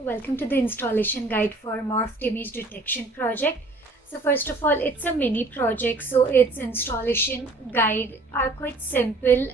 welcome to the installation guide for Morphed image detection project. So first of all, it's a mini project, so its installation guide are quite simple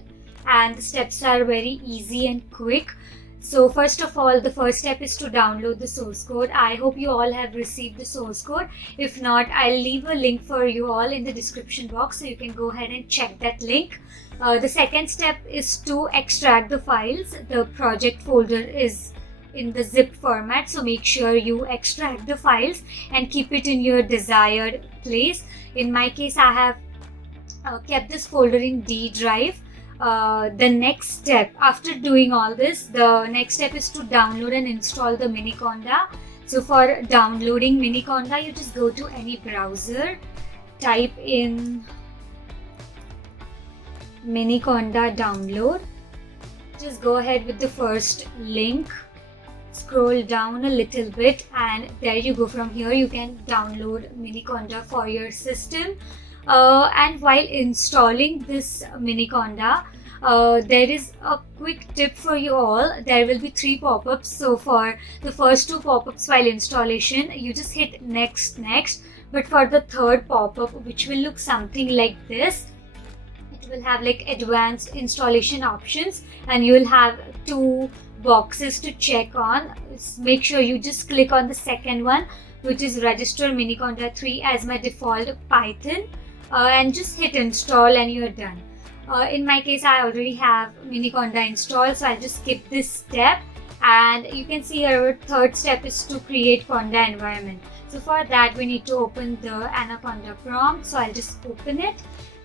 and the steps are very easy and quick. So first of all, the first step is to download the source code. I hope you all have received the source code. If not, I'll leave a link for you all in the description box, so you can go ahead and check that link. The second step is to extract the files. The project folder is in the zip format, so make sure you extract the files and keep it in your desired place. In my case, I have kept this folder in D drive. The next step, after doing all this, the next step is to download and install the Miniconda. So for downloading Miniconda, you just go to any browser, type in Miniconda download, just go ahead with the first link, scroll down a little bit, and there you go. From here you can download Miniconda for your system. And while installing this Miniconda, there is a quick tip for you all. There will be 3 pop-ups. So for the first 2 pop-ups while installation, you just hit next. But for the third pop-up, which will look something like this, it will have like advanced installation options, and you will have 2 boxes to check on. Make sure you just click on the second one, which is register Miniconda 3 as my default Python, and just hit install and you're done. In my case, I already have Miniconda installed, so I'll just skip this step. And you can see our third step is to create Conda environment. So for that, we need to open the Anaconda prompt. So I'll just open it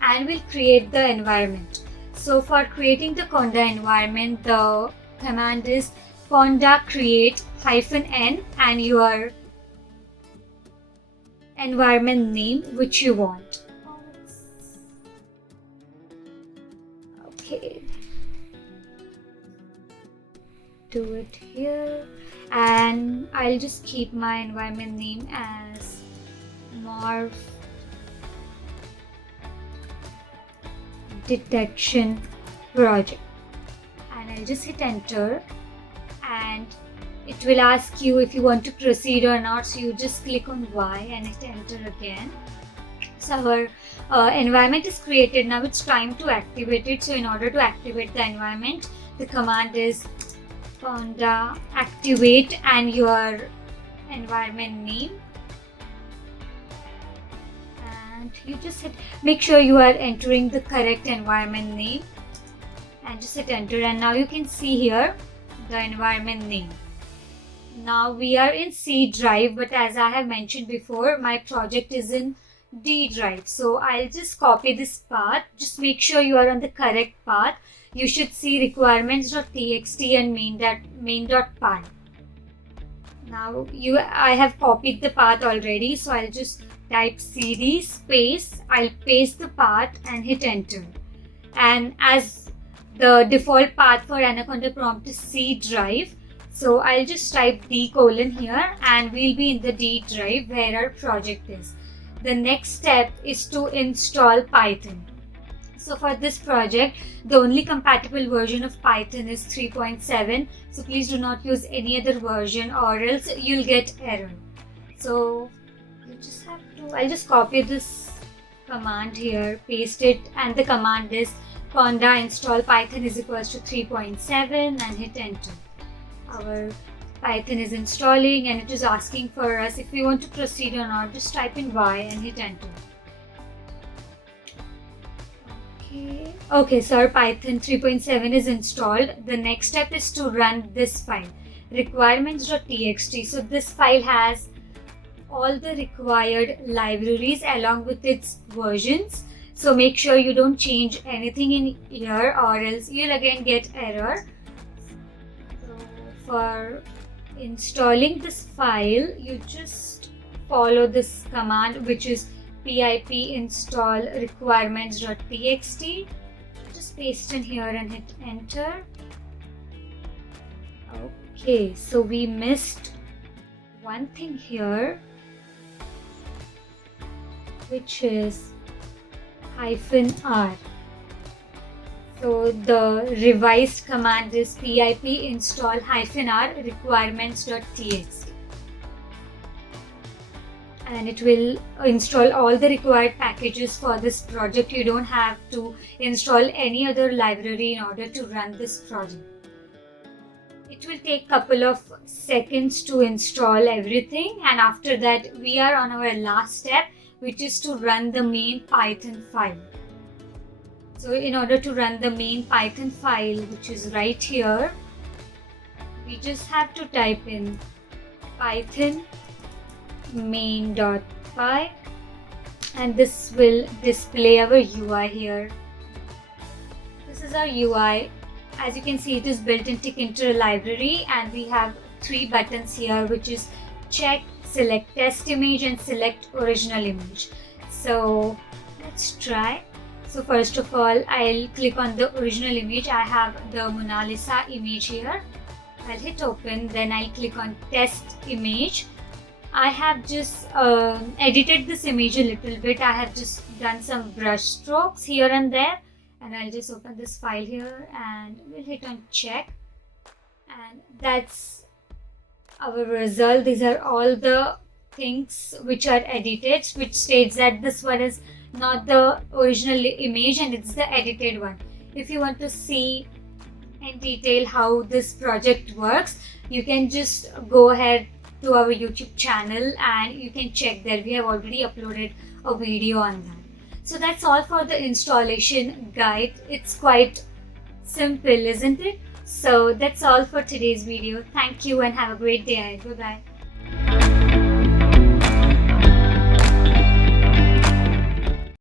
and we'll create the environment. So for creating the Conda environment, the command is conda create -n and your environment name which you want. Okay, do it here, and I'll just keep my environment name as Morphed detection project, and I'll just hit enter, and it will ask you if you want to proceed or not. So you just click on Y and hit enter again. So our environment is created. Now it's time to activate it. So in order to activate the environment, the command is conda activate and your environment name, and you just hit, make sure you are entering the correct environment name, and just hit enter. And now you can see here the environment name. Now we are in C drive, but as I have mentioned before, my project is in D drive. So I'll just copy this path. Just make sure you are on the correct path. You should see requirements.txt and main.py. Now I have copied the path already, so I'll just type cd space, I'll paste the path and hit enter. And as the default path for Anaconda prompt is C drive, so I'll just type D : here, and we'll be in the D drive where our project is. The next step is to install Python. So for this project, the only compatible version of Python is 3.7. So please do not use any other version or else you'll get error. So you just have to, I'll just copy this command here, paste it, and the command is conda install Python is equals to 3.7 and hit enter. Our Python is installing and it is asking for us if we want to proceed or not. Just type in Y and hit enter. Okay, so our Python 3.7 is installed. The next step is to run this file, requirements.txt. So this file has all the required libraries along with its versions. So make sure you don't change anything in here or else you'll again get error. So for installing this file, you just follow this command, which is pip install requirements.txt. Just paste in here and hit enter. Okay, so we missed one thing here, which is -r. So the revised command is pip install -r requirements.txt, and it will install all the required packages for this project. You don't have to install any other library in order to run this project. It will take a couple of seconds to install everything, and after that we are on our last step, which is to run the main Python file. So in order to run the main Python file, which is right here, we just have to type in python main.py, and this will display our UI here. This is our UI. As you can see, it is built in Tkinter library, and we have 3 buttons here, which is check, select test image, and select original image. So let's try. So first of all, I'll click on the original image. I have the Mona Lisa image here. I'll hit open, then I'll click on test image. I have just edited this image a little bit. I have just done some brush strokes here and there, and I'll just open this file here and we'll hit on check, and that's our result. These are all the things which are edited, which states that this one is not the original image and it's the edited one. If you want to see in detail how this project works, you can just go ahead to our YouTube channel and you can check there. We have already uploaded a video on that. So that's all for the installation guide. It's quite simple, isn't it? So that's all for today's video. Thank you and have a great day ahead. Bye bye.